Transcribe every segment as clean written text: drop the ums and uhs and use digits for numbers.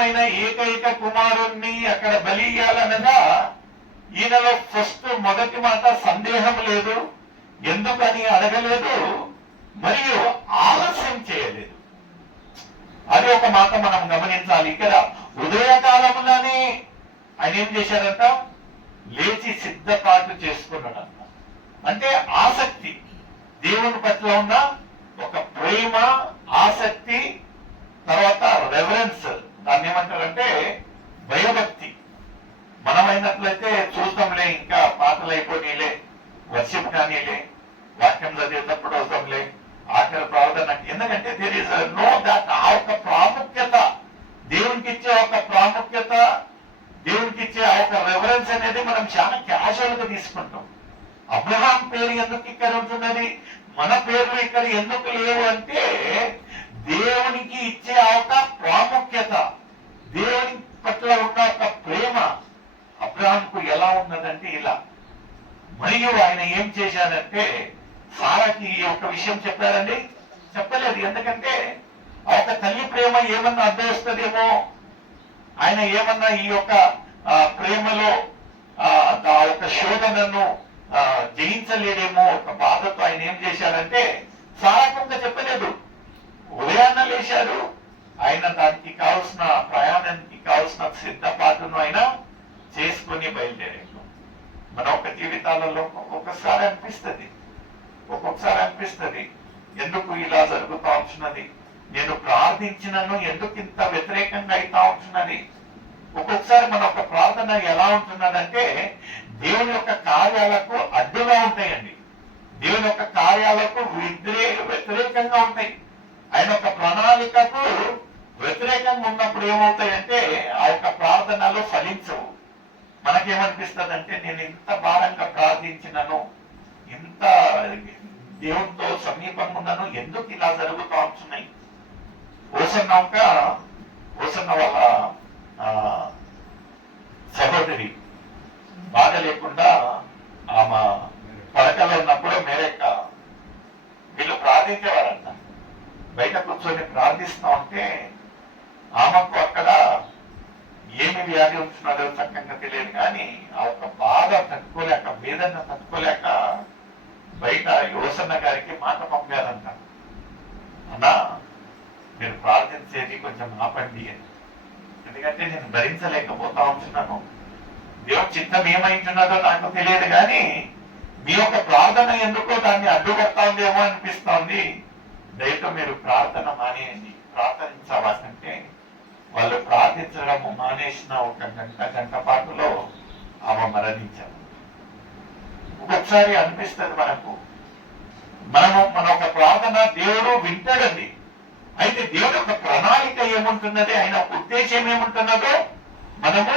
ప్రియమైన ఏకైక కుమారుణ్ణి అక్కడ బలి ఇయ్యాలనగా ఈయనలో ఫస్ట్ మొదటి మాట సందేహం లేదు, ఎందుకని అడగలేదు, మరియు ఆలస్యం చేయలేదు. అది ఒక మాట మనం గమనించాలి. ఇక్కడ ఉదయకాలంలోనే ఆయన ఏం చేశారంట, లేచి సిద్ధపాటు చేసుకున్నాడంట. అంటే ఆసక్తి, దేవుని పట్ల ఉన్న ఒక ప్రేమ, ఆసక్తి, తర్వాత రెవరెన్స్, దాన్ని ఏమంటారంటే భయభక్తి. మనమైనట్లయితే చూద్దాంలే, ఇంకా పాటలు అయిపోయిలే, వర్షం కానీలే, వాక్యం చదివేటప్పుడు అవుతాంలే, ఆఖరి ప్రార్థన. ఎందుకంటే దేర్ ఇస్ నో దట్, ఆ ఒక ప్రాముఖ్యత, దేవునికి ఇచ్చే ఒక ప్రాముఖ్యత, దేవునికి ఇచ్చే ఆ ఒక రెఫరెన్స్ అనేది మనం చాలా క్యాజువల్ గా తీసుకుంటాం. అబ్రహాం పేరు ఎందుకు ఇక్కడ ఉంటున్నది, మన పేర్లు ఇక్కడ ఎందుకు లేవు అంటే దేవునికి ఇచ్చే ఆ ఒక ప్రాముఖ్యత, దేవుని పట్ల ఉన్న ఒక ప్రేమ అబ్రహాంకు ఎలా ఉన్నదంటే ఇలా. మరియు ఆయన ఏం చేశాడంటే సారాకి ఒక విషయం చెప్పారండి, చెప్పలేదు. ఎందుకంటే ఆ ఒక తల్లి ప్రేమ ఏమన్నా అడ్డొస్తుందేమో, ఆయన ఏమన్నా ఈ యొక్క ప్రేమలో ఆ యొక్క శోధనను జయించలేడేమో ఒక బాధతో ఆయన ఏం చేశాడంటే సారాకంగా చెప్పలేదు. ఉదయాన్న లేచాడు, ఆయన దానికి కావలసిన ప్రయాణానికి కావలసిన సిద్ధపాటును ఆయన చేసుకుని బయలుదేరాడు. మన ఒక జీవితాలలో ఒక్కొక్కసారి అనిపిస్తుంది ఎందుకు ఇలా జరుగుతూ ఉంటున్నది, నేను ప్రార్థించినను ఎందుకు ఇంత వ్యతిరేకంగా అవుతా ఉంటున్నది. ఒక్కొక్కసారి మన ఒక ప్రార్థన ఎలా ఉంటున్నదంటే దేవుని యొక్క కార్యాలకు అడ్డుగా ఉంటాయండి, దేవుని యొక్క కార్యాలకు వ్యతిరేకంగా ఉంటాయి. ఆయన ఒక ప్రణాళికకు వ్యతిరేకంగా ఉన్నప్పుడు ఏమవుతాయంటే ఆ యొక్క ప్రార్థనలు ఫలించవు. మనకేమనిపిస్తుంది అంటే నేను ఇంత భారంగా ప్రార్థించినను, ఇంత దేవునితో సమీపంగా ఉన్నాను, ఎందుకు ఇలా జరుగుతూ ఉంటున్నాయి. ఓసన్న వాళ్ళ సహోదరి బాధ లేకుండా ఆమె పడకలో ఉన్నప్పుడు మేరేక వీళ్ళు ప్రార్థించేవారంట. బయట కూర్చొని ప్రార్థిస్తా ఉంటే ఆమెకు అక్కడ ఏమి వ్యాధి ఉంటున్నదో చక్కగా తెలియదు, కానీ ఆ ఒక బాధ తట్టుకోలేక, వేదన తట్టుకోలేక బయట యోసన్న గారికి మాట పంపారంట, అన్నా మీరు ప్రార్థించేది కొంచెం ఆపండి అని. ఎందుకంటే నేను భరించలేకపోతా ఉంటున్నాను, దేవుని చిత్తం ఏమైంటున్నదో నాకు తెలియదు, కానీ మీ యొక్క ప్రార్థన ఎందుకో దాన్ని అడ్డుపడతా ఉందేమో అనిపిస్తోంది, దయతో మీరు ప్రార్థన మానేయండి, ప్రార్థించవాలంటే వాళ్ళు ప్రార్థించడం మానేసిన ఒక గంట పాటులో ఆమె మరణించారు. ఒక్కొక్కసారి అనిపిస్తుంది మన ఒక ప్రార్థన దేవుడు వింటాడండి. అయితే దేవుడు ఒక ప్రణాళిక ఏముంటున్నది, ఆయన ఒక ఉద్దేశం ఏముంటున్నదో మనము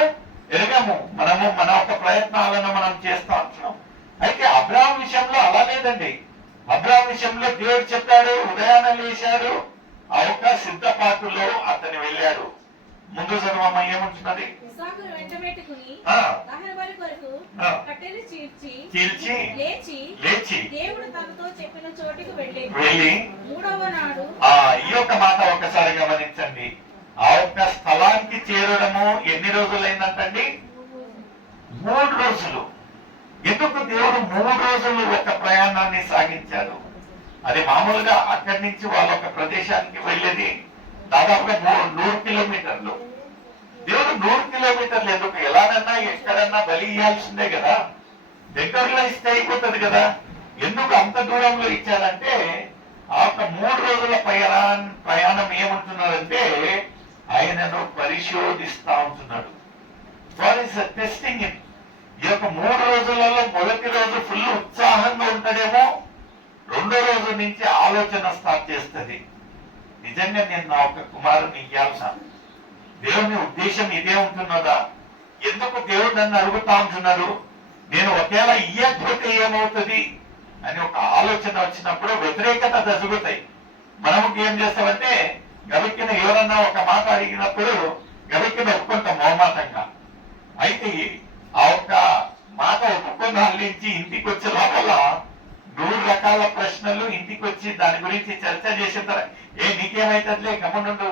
ఎరగము. మన ఒక ప్రయత్నాలను మనం చేస్తా ఉంటున్నాం. అయితే అబ్రాహాం విషయంలో అలా లేదండి. అబ్రాహాం విషయంలో దేవుడు చెప్పాడు, ఉదయాన్నే లేచాడు, ఆ యొక్క సిద్ధపాటులో అతను వెళ్ళాడు. ముందు చదవమ్మ ఏముంటున్నది, లేచి దేవుడు తనతో చెప్పిన చోటికి వెళ్ళి మూడవ నాడు ఈ యొక్క మాట ఒకసారి గమనించండి. ఆ యొక్క స్థలానికి చేరడము ఎన్ని రోజులైందంటండి, 3 రోజులు. ఎందుకు దేవుడు 3 రోజులు ఒక ప్రయాణాన్ని సాగించాడు? అది మామూలుగా అక్కడి నుంచి వాళ్ళ ఒక ప్రదేశానికి వెళ్ళేది దాదాపుగా 100 కిలోమీటర్లు. దేవుడు 100 కిలోమీటర్లు ఎందుకు? ఎలానన్నా ఎక్కడన్నా బలి ఇవ్వాల్సిందే కదా, దగ్గరలో ఇస్తే అయిపోతుంది కదా. ఎందుకు అంత దూరంలో ఇచ్చారంటే ఆ ఒక 3 రోజుల ప్రయాణం ఏమంటున్నాడంటే ఆయనను పరిశోధిస్తా ఉంటున్నాడు. టెస్టింగ్. ఈ యొక్క 3 రోజులలో మొదటి రోజు ఫుల్ ఉత్సాహంగా ఉంటాడేమో, 2వ రోజు నుంచి ఆలోచన స్టార్ట్ చేస్తుంది. నిజంగా నేను నా ఒక కుమారుని ఇయ్యాల్సిన దేవుని ఉద్దేశం ఇదే ఉంటున్నదా? ఎందుకు దేవుడు నన్ను అడుగుతా ఉంటున్నాడు? నేను ఒకవేళ ఇయ్యకపోతే ఏమవుతుంది అని ఒక ఆలోచన వచ్చినప్పుడు వ్యతిరేకత జరుగుతాయి. మనము ఏం చేస్తామంటే గబిక్కిన ఎవరన్నా ఒక మాట అడిగినప్పుడు గబిక్కిన ఒప్పుకుంటాం మొహమాటంగా. అయితే ఆ ఒక్క మాట ఒప్పుకొని అల్లించి ఇంటికి వచ్చే లోపల 100 రకాల ప్రశ్నలు ఇంటికి వచ్చి దాని గురించి చర్చ చేసిన తర్వాత నీకేమైతుందిలే గమనుండు,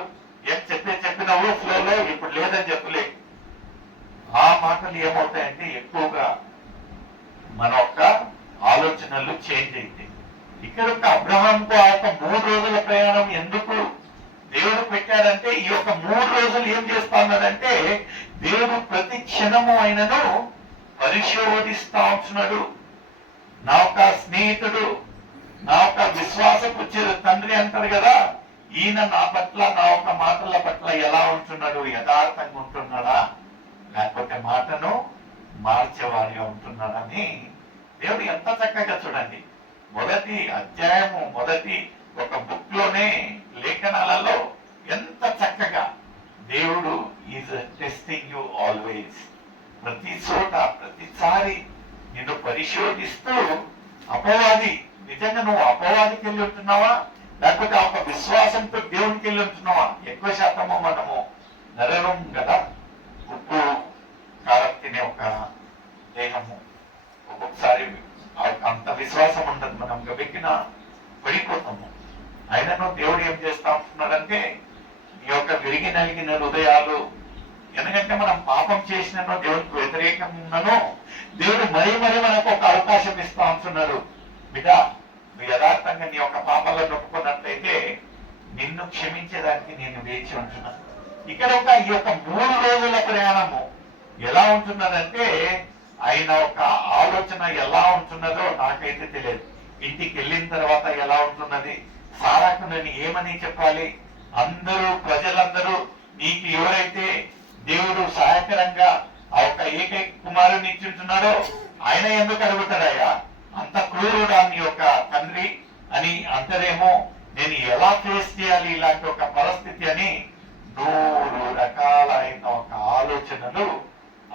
ఏం చెప్పినావు ఫ్లోలో, ఇప్పుడు ఇప్పుడు లేదని చెప్పలే. ఆ మాటలు ఏమవుతాయంటే ఎక్కువగా మన యొక్క ఆలోచనలు చేంజ్ అయితే ఇక్కడ ఒక అబ్రహాంకు ఆ యొక్క 3 రోజుల ప్రయాణం ఎందుకు దేవుడు పెట్టాడంటే ఈ యొక్క 3 రోజులు ఏం చేస్తాడంటే దేవుడు ప్రతి క్షణము ఆయనను పరిశోధిస్తా ఉంటున్నాడు. నా ఒక స్నేహితుడు, నా ఒక విశ్వాసపు తండ్రి అంటారు కదా, ఈయన నా పట్ల, నా ఒక మాటల పట్ల ఎలా ఉంటున్నాడు, యథార్థంగా ఉంటున్నాడా లేకపోతే మాటను మార్చేవాడిగా ఉంటున్నాడని దేవుడు ఎంత చక్కగా చూడండి. మొదటి అధ్యాయము, మొదటి ఒక బుక్ లోనే, లేఖనాలలో ఎంత చక్కగా దేవుడు ఈజ్ టెస్టింగ్ యూ ఆల్వేస్. ప్రతి చోట ప్రతిసారి నిన్ను పరిశోధిస్తూ, అపవాది నిజంగా నువ్వు అపవాదికి వెళ్ళి ఉంటున్నావా లేకపోతే ఒక విశ్వాసంతో దేవునికి వెళ్ళి ఉంటున్నావా? ఎక్కువ శాతము మనము నరరం కదా, ఉప్పు కారం తినే ఒక దేహము. ఒక్కొక్కసారి అంత విశ్వాసం ఉండదు, మనం వెక్కిన పడిపోతాము. అయినను దేవుడు ఏం చేస్తా ఉంటున్నాడంటే ఈ యొక్క విరిగి నలిగిన హృదయాలు, ఎందుకంటే మనం పాపం చేసినను దేవుడికి వ్యతిరేకంగానో దేవుడు మరీ మనకు ఒక అవకాశం ఇస్తా ఉంటున్నాడు. బిడ్డ, నువ్వు యథార్థంగా నీ యొక్క పాపాలను నొప్పుకున్నట్లయితే నిన్ను క్షమించేదానికి నేను వేచి ఉంటున్నాను. ఇక్కడ ఈ యొక్క 3 రోజుల ప్రయాణము ఎలా ఉంటున్నదంటే ఆయన ఒక ఆలోచన ఎలా ఉంటున్నదో నాకైతే తెలియదు. ఇంటికి వెళ్ళిన తర్వాత ఎలా ఉంటున్నది, సారాకు నేను ఏమని చెప్పాలి, అందరూ ప్రజలందరూ నీకు ఎవరైతే దేవుడు సహాయకరంగా ఆ యొక్క ఏకైక కుమారుని ఇచ్చుంటున్నాడో ఆయన ఎందుకు అడుగుతాడయ్యా, అంత క్రూరుడా నీ యొక్క తండ్రి అని అంటారేమో, నేను ఎలా ఫేస్ చేయాలి ఇలాంటి ఒక పరిస్థితి అని 100 రకాలైన ఒక ఆలోచనలు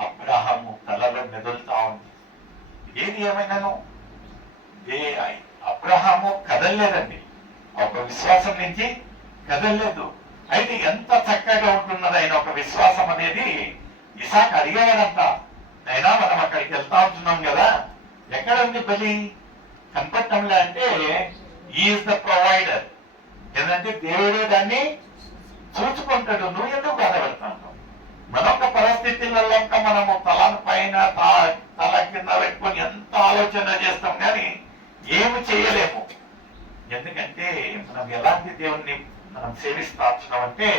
అబ్రహాము తలలో మెదులుతా ఉంది. ఏది ఏమైనాను అబ్రహాము కదలలేదండి, ఒక విశ్వాసం నుంచి కదలలేదు. అయితే ఎంత చక్కగా ఉంటున్నది ఆయన ఒక విశ్వాసం అనేది. ఇసాక్ అడిగాడంట, అయినా మనం అక్కడికి వెళ్తా ఉంటున్నాం కదా, ఎక్కడ ఉంది బలి కనపడటంలే అంటే ఈజ్ ద ప్రొవైడర్. ఏంటంటే దేవుడే దాన్ని చూసుకుంటాడు, నువ్వు ఎందుకు బాధపడతావు? మరొక పరిస్థితులలో మనము తలను పైన తల కింద పెట్టుకొని ఎంత ఆలోచన చేస్తాం కానీ ఏమి చేయలేము. ఎందుకంటే మనం ఎలాంటి దేవుణ్ణి మనం సేవిస్తామంటే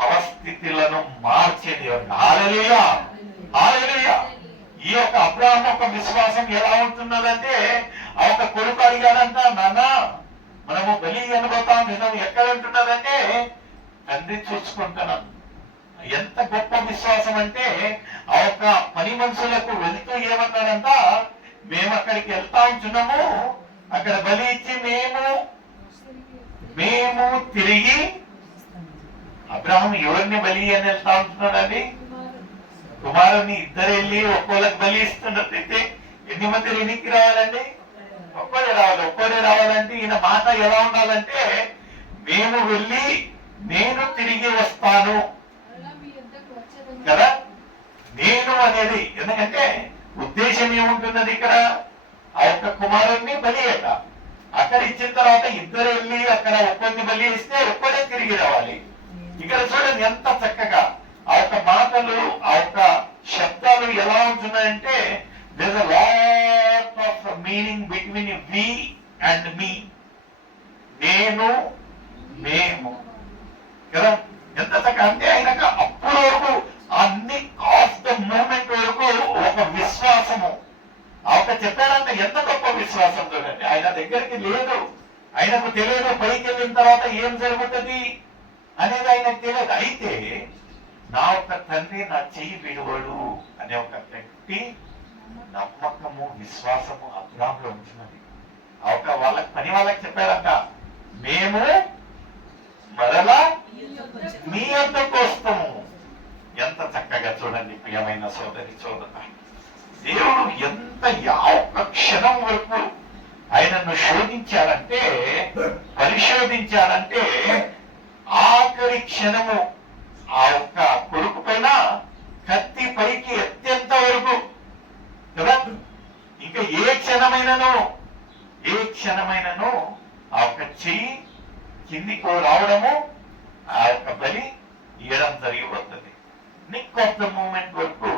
పరిస్థితులను మార్చే దేవుడు. హల్లెలూయా, హల్లెలూయా. ఈ యొక్క అబ్రహాము యొక్క విశ్వాసం ఎలా ఉంటున్నదంటే ఆ ఒక కొడుకు అడిగాడంట, నాన్న మనము బలి అనుభూతాం, నేను ఎక్కడ ఉంటున్నదంటే తండ్రి చూసుకుంటున్నాను. ఎంత గొప్ప విశ్వాసం అంటే ఆ యొక్క పని మనుషులకు వెళుతూ ఏమన్నాడంట, మేము అక్కడికి వెళ్తా ఉంటున్నాము, అక్కడ బలి ఇచ్చి మేము తిరిగి. అబ్రహాం ఎవరిని బలి అని వెళ్తా ఉంటున్నాడండి? కుమారుని. ఇద్దరు వెళ్ళి ఒక్కోళ్ళకి బలి ఇస్తున్నట్లయితే ఎన్ని మంది వెనక్కి రావాలండి? ఒక్కడే రావాలంటే ఈయన మాట ఎలా ఉండాలంటే మేము వెళ్ళి నేను తిరిగి వస్తాను కదా. నేను అనేది ఎందుకంటే ఉద్దేశం ఏముంటున్నది ఇక్కడ, ఆ యొక్క కుమారుణ్ణి బలి అట. అక్కడ ఇచ్చిన తర్వాత ఇద్దరు వెళ్ళి అక్కడ ఒక్కరిని బలి ఇస్తే ఒక్కడే తిరిగి రావాలి. ఇక్కడ చూడండి ఎంత చక్కగా ఆ యొక్క మాటలు, ఆ యొక్క శబ్దాలు ఎలా ఉంటున్నాయంటే there's a lot of meaning between we and me. నేను మేము కదా, ఎంత చక్కగా అంటే ఆయనకు అప్పుడు వరకు అన్ని ఆఫ్ ద మూమెంట్ వరకు ఒక విశ్వాసము ఆ ఒక చెప్పారంటే ఎంత గొప్ప విశ్వాసం చూడండి. ఆయన దగ్గరికి లేదు, ఆయనకు తెలియదు పైకి వెళ్ళిన తర్వాత ఏం జరుగుతుంది అనేది ఆయనకు తెలియదు. అయితే నా ఒక తండ్రి నా చెయ్యి విడువడు అనే ఒక వ్యక్తి నమ్మకము, విశ్వాసము అబ్రాహాములో ఉంటున్నది. ఆ ఒక వాళ్ళకి చెప్పారంట, మేము మరలా మీ వద్దకు వస్తాము. ఎంత చక్కగా చూడండి ప్రియమైన సోదరి సోదర, దేవుడు ఎంత ఒక్క క్షణం వరకు ఆయనను శోధించాడంటే, పరిశోధించాడంటే ఆఖరి క్షణము ఆ ఒక్క కొడుకు పైన కత్తి పైకి ఎత్తేంత వరకు కదా. ఇంకా ఏ క్షణమైనను ఆ ఒక్క చెయ్యి కిందికి రావడము, ఆ యొక్క బలి ఇయ్యడం జరిగిపోతుంది. నిక్ ఆఫ్ ద మూమెంట్ వరకు